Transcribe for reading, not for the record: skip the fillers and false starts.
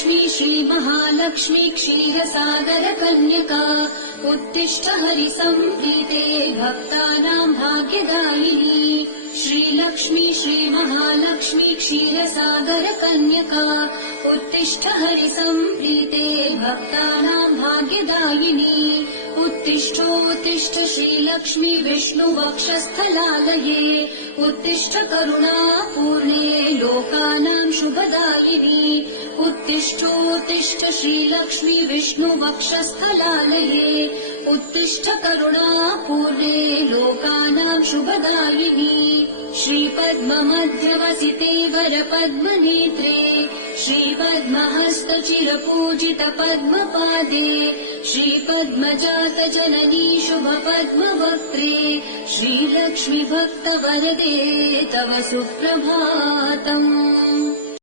श्रीलक्ष्मी श्रीमहालक्ष्मी क्षीरसागरकन्यका उत्तिष्ठ हरिसम्प्रीते भक्तानां भाग्यदायिनी श्रीलक्ष्मी श्रीमहालक्ष्मी क्षीरसागरकन्यका उत्तिष्ठ हरिसम्प्रीते भक्तानां भाग्यदायिनी उत्तिष्ठोत्तिष्ठ श्रीलक्ष्मी विष्णुवक्षस्थलालये उत्तिष्ठ करुणापूर्णे लोकानां शुभदायिनी उत्तिष्ठोत्तिष्ठ श्रीलक्ष्मी विष्णुवक्षस्थलालये उत्तिष्ठ करुणापूर्णे लोकानां शुभदायिनी श्रीपद्ममध्यवसिते वरपद्मनेत्रे श्रीपद्महस्तचिरपूजित पद्मपादे श्रीपद्मजातजननी शुभपद्मवक्त्रे श्रीलक्ष्मी भक्तवरदे तव सुप्रभातम्।